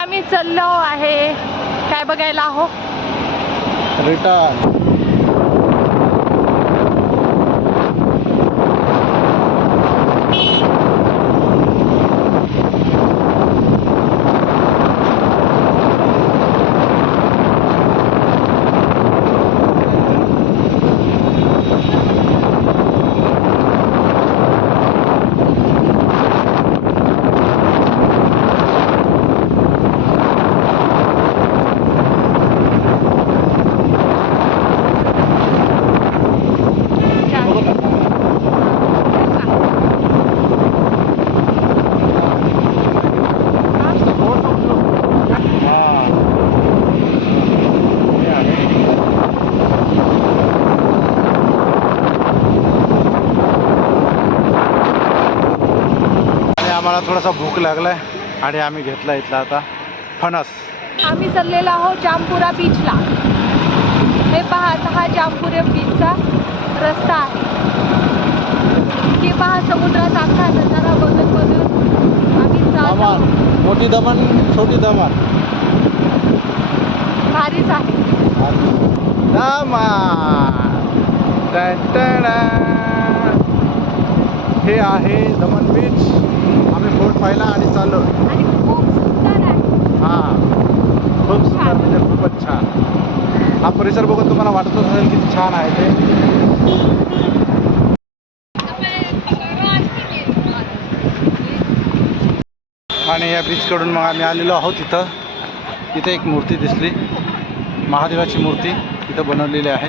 आम्ही चाललो आहे काय बघायला आहो रिटर्न. आम्हाला थोडासा भूक लागलाय आणि आम्ही घेतला इथला आता फणस. आम्ही चाललेलो आहोत जामपुरा बीचला. हे पहा हा जामपुरा बीचचा रस्ता आहे. हे पहा समुद्राचा अख्खा नजारा बघत बघत आम्ही चाललो. मोठी दमन छोटी दमन भारीच आहे. हे आहे दमन बीच. आम्ही बोट पाहिला आणि चाललो. आणि खूप सुंदर आहे. हां खूप सुंदर म्हणजे खूपच छान. हा परिसर बघून तुम्हाला वाटत असेल किती छान आहे ते. आणि या बीचकडून मग आम्ही आलेलो आहोत. इथं एक मूर्ती दिसली, महादेवाची मूर्ती इथं बनवलेली आहे.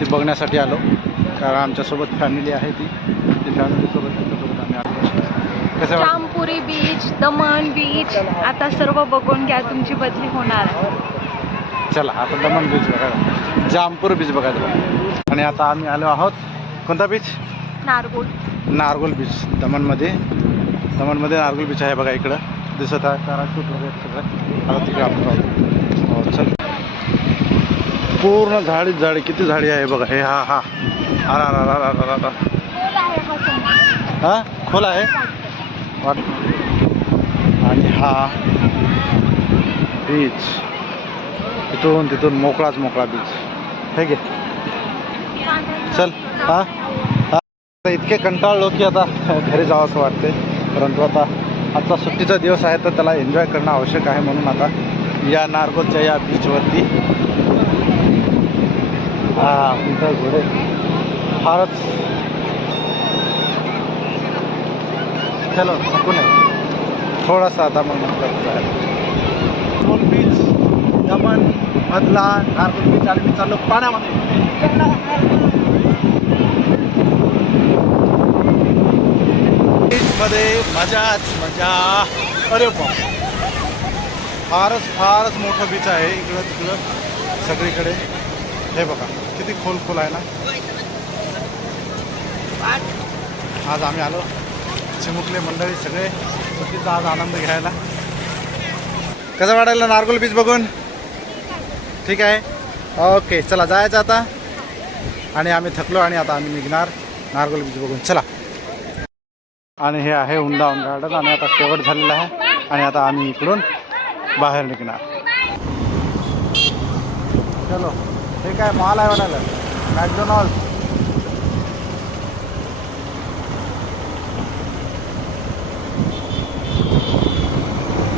ती बघण्यासाठी आलो कारण आमच्यासोबत फॅमिली आहे. ती फॅमिलीसोबत त्यांच्यासोबत आम्ही आलो. कसं वाटतं? जामपुरी बीच, दमन बीच आता सर्व बघून घ्या, तुमची बदली होणार आहे. चला आता दमन बीच बघायला, जामपूर बीच बघायला. आणि आता आम्ही आलो आहोत कोणता बीच? नारगोल. नारगोल बीच. दमनमध्ये नारगोल बीच आहे बघा. इकडं दिसत आहे पॅराशूट वगैरे सगळं. आता तिकडे आपण हो चल. पूर्ण झाडी किती झाडी आहे बघा. हे हा खोल आहे आणि हा बीच तिथून मोकळा बीच. हे घे चल. इतके कंटाळलो की आता घरी जावं असं वाटते. परंतु आता आजचा सुट्टीचा दिवस आहे तर त्याला एन्जॉय करणं आवश्यक आहे. म्हणून आता या नारगोलच्या या बीचवरती इथं घोडे फारच. चलो नको नाही थोडासा आता मग नारगोल बीच दमन मधला नारगोल बीच. आणि मी चाललो पाण्यामध्ये. बीचमध्ये मजाच मजा. अरे बाप फारच मोठं बीच आहे. इकडं तिकडं सगळीकडे. हे बघा किती खोल आहे ना. आज आम्ही आलो चिमुकले मंडळी सगळे सुट्टीचा आज आनंद घ्यायला. कसं वाटायला नारगोल बीच बघून? ठीक आहे. ओके चला जायचं आता. आणि आम्ही थकलो आणि आता आम्ही निघणार नारगोल बीच बघून. चला. आणि हे आहे वृंदावन गार्डन. आणि आता शेवट झालेला आहे आणि आता आम्ही इकडून बाहेर निघणार. चलो. हे काय मॉल आहे वाटायला, मॅकडॉनल्ड.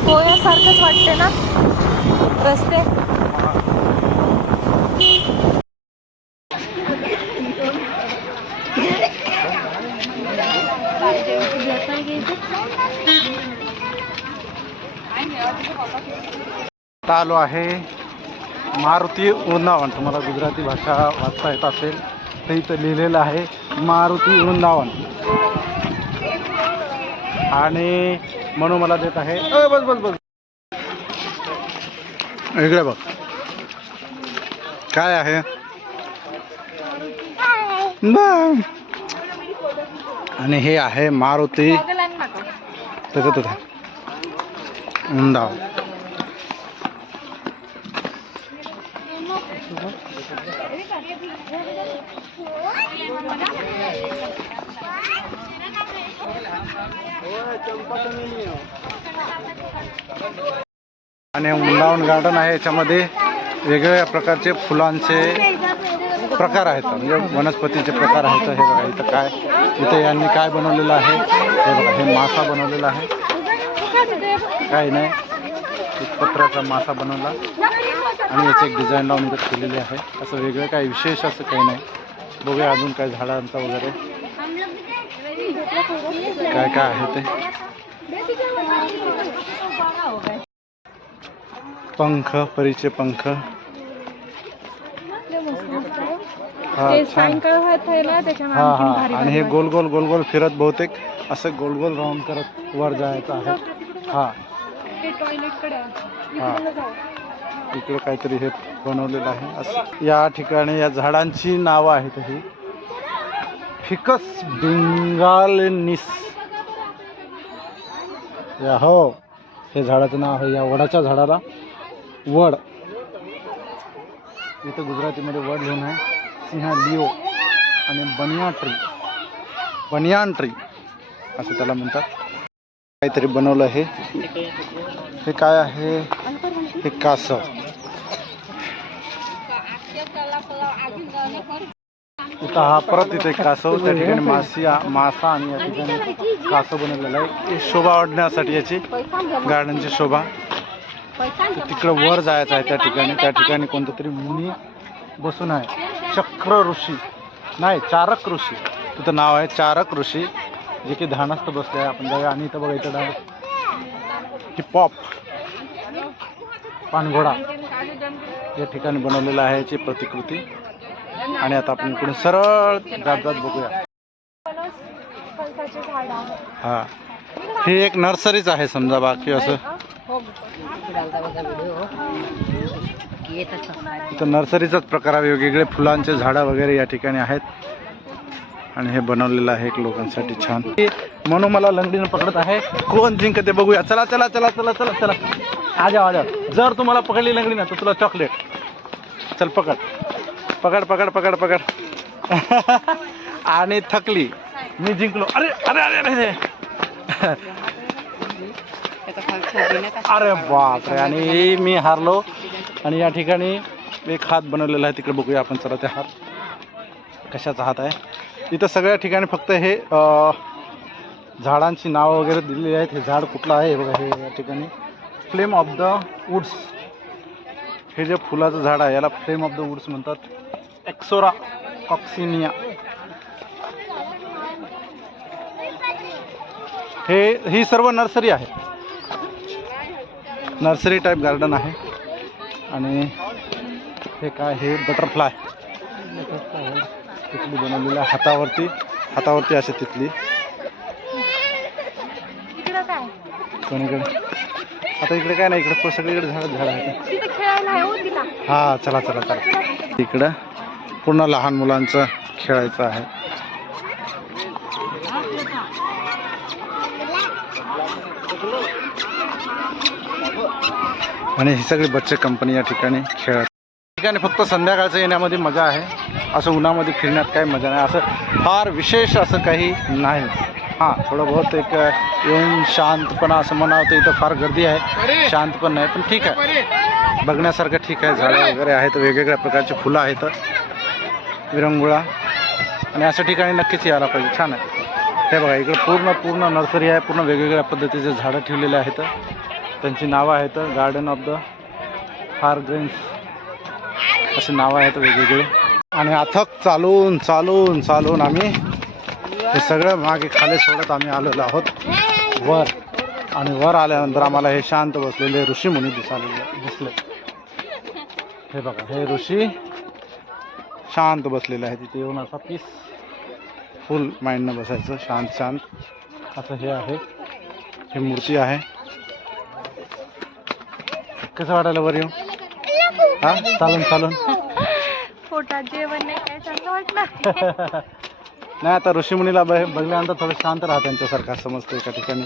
गोव्यासारखंच वाटते ना रस्ते. आलो आहे मारुती वृंदावन. तुम्हाला गुजराती भाषा वाचता येत असेल तर इथं लिहिलेलं आहे मारुती वृंदावन. आणि म्हणून मला देत आहे बस इकडे बघ काय आहे. आणि हे आहे मारुती वृंदावन. चंपा आणि वृंदावन गार्डन आहे, याच्यामध्ये वेगवेगळ्या प्रकारचे फुलांचे प्रकार आहेत, म्हणजे वनस्पतीचे प्रकार आहेत. हे बघा इथं काय, इथे यांनी काय बनवलेलं आहे, हे बघा हे मासा बनवलेला आहे, काही नाही एक पत्राचा मासा बनवला आणि याची एक डिझाईन लावून इथं केलेली आहे. असं वेगळं काही विशेष असं काही नाही. बघूया अजून काय झाडांचा वगैरे काय काय आहे ते. पंख, परीचे पंख. हा सायंकाळ होत आहे ना, त्याच्यामुळे हा आणखीन हा भारी आणि हे भारी गोल गोल गोल गोल फिरत बहुतेक असं गोल गोल राऊंड करत वर जायचं आहे. हा हे टॉयलेटकडे आहे. हा इकडनं जाऊ. इकडे काहीतरी हे बनवलेलं आहे. असं या ठिकाणी या झाडांची नावं आहेत ही फिकस बेंगालेनिस. या हो, हे झाडाचं नाव आहे. या वडाच्या झाडाला वड, इथं गुजरातीमध्ये वड लिहून आहे. सिंह लिओ आणि बनियान ट्री असं त्याला म्हणतात. काहीतरी बनवलं आहे. हे काय आहे, हे कासव. इथं हा परत इथे कासव, त्या ठिकाणी मासा आणि या ठिकाणी कासव बनवलेलं आहे. ही शोभा वाढण्यासाठी याची गार्डनची शोभा. तिकडं वर जायचं आहे त्या ठिकाणी कोणतं तरी मुनी बसून आहे. चक्र ऋषी नाही, चारक ऋषी तिथं नाव आहे. चारक ऋषी जे की ध्यानस्थ बसले आहे. आपण जाऊया. आणि इथं बघा इथं हिपॉप पानघोडा या ठिकाणी बनवलेलं आहे याची प्रतिकृती. आणि आता आपण इकडून सरळ जात बघूया. हा, ही एक नर्सरीच आहे समजा, बाकी असं इथं नर्सरीचाच प्रकार आहे. वेगवेगळे फुलांचे झाडं वगैरे या ठिकाणी आहेत. आणि हे बनवलेलं आहे एक लोकांसाठी छान. म्हणून मला लंगडीनं पकडत आहे. कोण जिंकते बघूया. चला चला चला चला चला चला, आजा. जर तुम्हाला पकडली लंगडी ना तर तुला चॉकलेट. चल पकड पकड पकड पकड पकड. आणि थकली, मी जिंकलो. अरे अरे अरे अरे अरे बापरे, आणि मी हारलो. आणि या ठिकाणी एक हात बनवलेला आहे, तिकडे बघूया आपण. चला ते हात कशाचा हात आहे. इथं सगळ्या ठिकाणी फक्त हे झाडांची नावं वगैरे दिलेली आहेत. हे झाड कुठलं आहे बघा, हे या ठिकाणी फ्लेम ऑफ द वुड्स. हे जे फुलाचं झाड आहे याला फ्लेम ऑफ द वुड्स म्हणतात. एक्सोरा कॉक्सिनिया. ही सर्व नर्सरी आहे, नर्सरी टाईप गार्डन आहे. आणि हे काय, हे बटरफ्लाय तिथली बनवलेली आहे. हातावरती असे तिथली. कोणीकडे आता इकडे काय नाही, इकडे सगळीकडे झाड आहेत. हा चला चला चला. इकडं पूर्ण लहान मुलांचं खेळायचं आहे. आणि ही सगळी बच्चे कंपनी या ठिकाणी खेळत. ठिकाणी फक्त संध्याकाळचं येण्यामध्ये मजा आहे. असं उन्हामध्ये फिरण्यात काही मजा नाही. असं फार विशेष असं काही नाही. हां, थोडं बहुत एक येऊन शांतपणा असं म्हणावं तर इथं फार गर्दी आहे, शांत पण नाही, पण ठीक आहे, बघण्यासारखं ठीक आहे. झाडं वगैरे आहेत, वेगवेगळ्या प्रकारचे फुलं आहेत, विरंगुळा. आणि अशा ठिकाणी नक्कीच यायला पाहिजे, छान आहे. हे बघा इकडे पूर्ण नर्सरी आहे. पूर्ण वेगवेगळ्या पद्धतीचे झाडं ठेवलेले आहेत. त्यांची नावं आहेत. गार्डन ऑफ द फारग्रेन्स अशी नावं आहेत वेगवेगळे. आणि अथक चालून आम्ही हे सगळं मागे खाली सोडत आम्ही आलेलो आहोत वर. आणि वर आल्यानंतर आम्हाला हे शांत बसलेले ऋषीमुनी दिसले. हे बघा, हे ऋषी शांत बसलेले आहेत. तिथे येऊन असा पीसफुल माइंडनं बसायचं, शांत असं हे आहे. ही मूर्ती आहे. कसं वाटायला वर येऊन? हा, चालून पोटात जेवण नाही काय चांगलं वाटलं. नाही, आता ऋषीमुनीला बघल्यानंतर थोडं शांत राहा, त्यांच्यासारखं समजतं एका ठिकाणी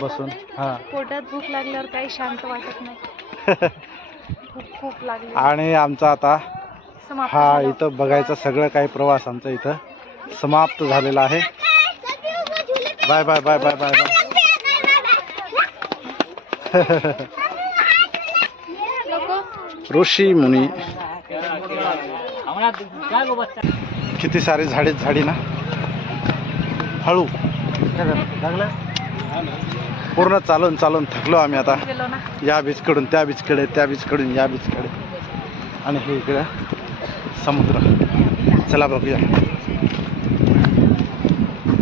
बसून. हा, पोटात भूक लागल्यावर काही शांत वाटत नाही. खूप लागली. आणि आमचा आता हा इथं बघायचं सगळं काही प्रवास आमचा इथं समाप्त झालेला आहे. Bye bye bye bye bye bye. ऋषी मुनी. किती सारी झाडी ना. हळू पूर्ण चालून थकलो आम्ही आता. गेलो ना. या बीचकडून त्या बीचकडे, त्या बीचकडून या बीचकडे, आणि हे इकडे समुद्र. चला बघूया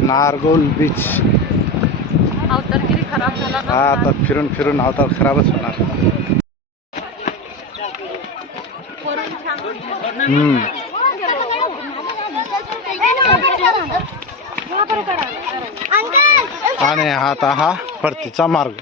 नारगोल बीच. अवतार किती खराब झाला ना. हा आता फिरून अवतार खराबच होणार. वरून छान वाटलं. आणि आता हा परतीचा मार्ग.